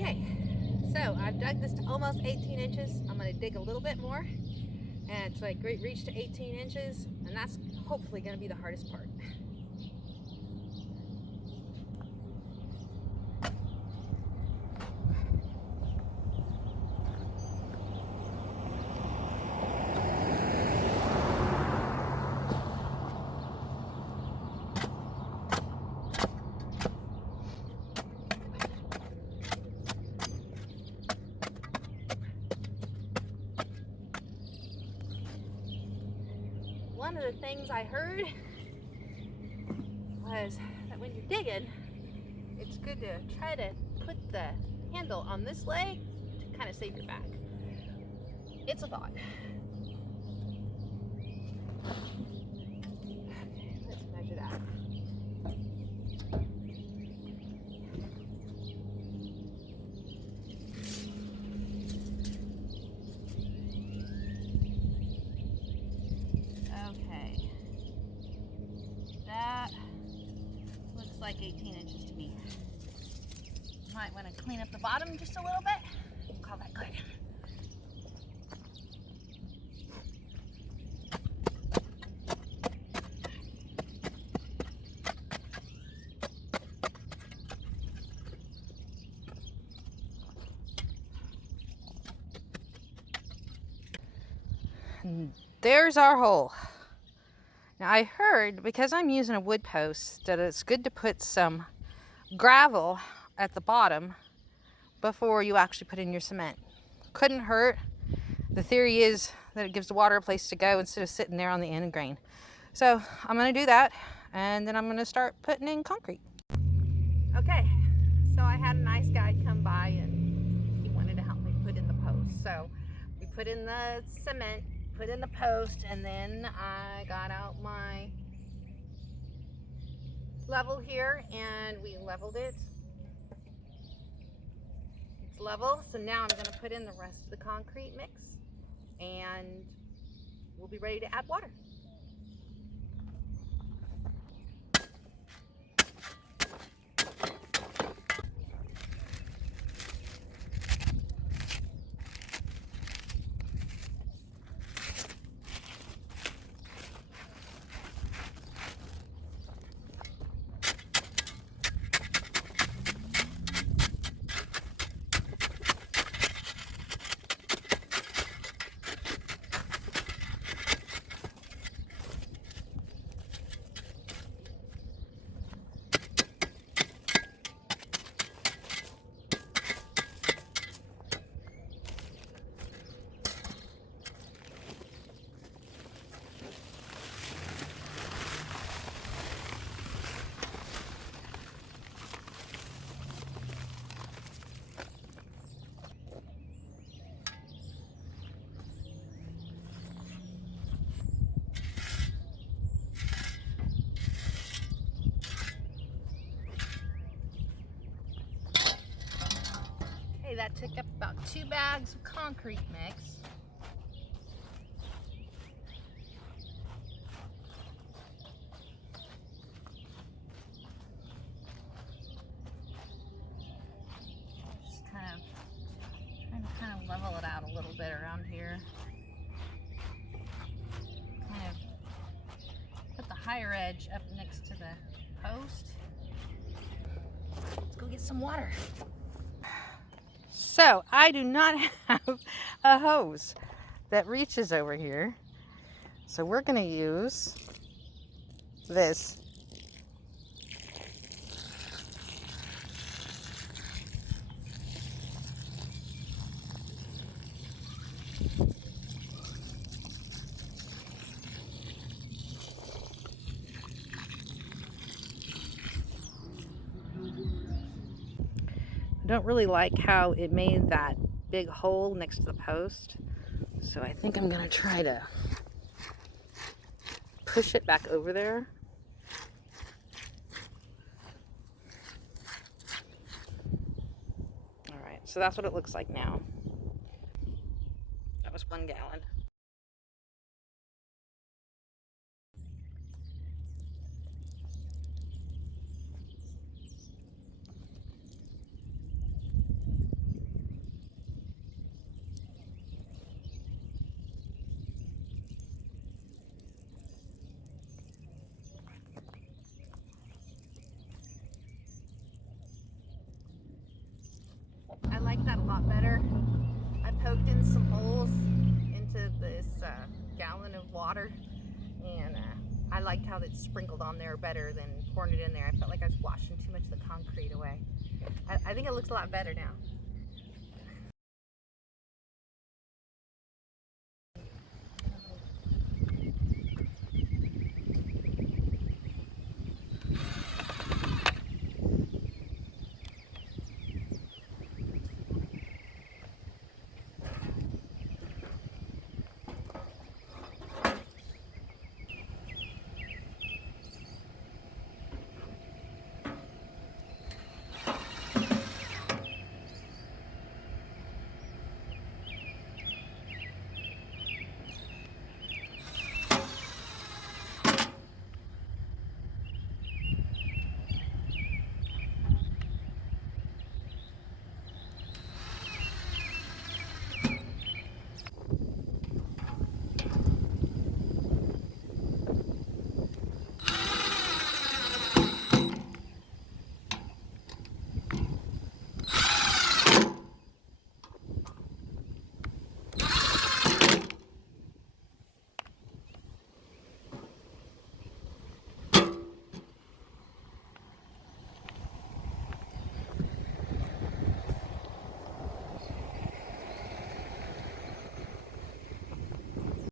Okay, so I've dug this to almost 18 inches. I'm going to dig a little bit more, and so I reach to 18 inches, and that's hopefully going to be the hardest part. One of the things I heard was that when you're digging, it's good to try to put the handle on this leg to kind of save your back. It's a thought. Okay, let's measure that. Okay, that looks like 18 inches to me. Might want to clean up the bottom just a little bit. Call that good. And there's our hole. Now I heard, because I'm using a wood post, that it's good to put some gravel at the bottom before you actually put in your cement. Couldn't hurt. The theory is that it gives the water a place to go instead of sitting there on the end grain. So I'm going to do that, and then I'm going to start putting in concrete. Okay, so I had a nice guy come by and he wanted to help me put in the post. So we put in the cement, put in the post, and then I got out my level here and we leveled it. It's level, so now I'm going to put in the rest of the concrete mix and we'll be ready to add water. Okay, that took up about 2 bags of concrete mix. Just trying to level it out a little bit around here. Kind of put the higher edge up next to the post. Let's go get some water. So I do not have a hose that reaches over here. So we're going to use this. I don't really like how it made that big hole next to the post. So I think I'm going to try to push it back over there. All right, so that's what it looks like now. That was 1 gallon. lot better. I poked in some holes into this gallon of water, and I liked how it sprinkled on there better than pouring it in there. I felt like I was washing too much of the concrete away. I think it looks a lot better now.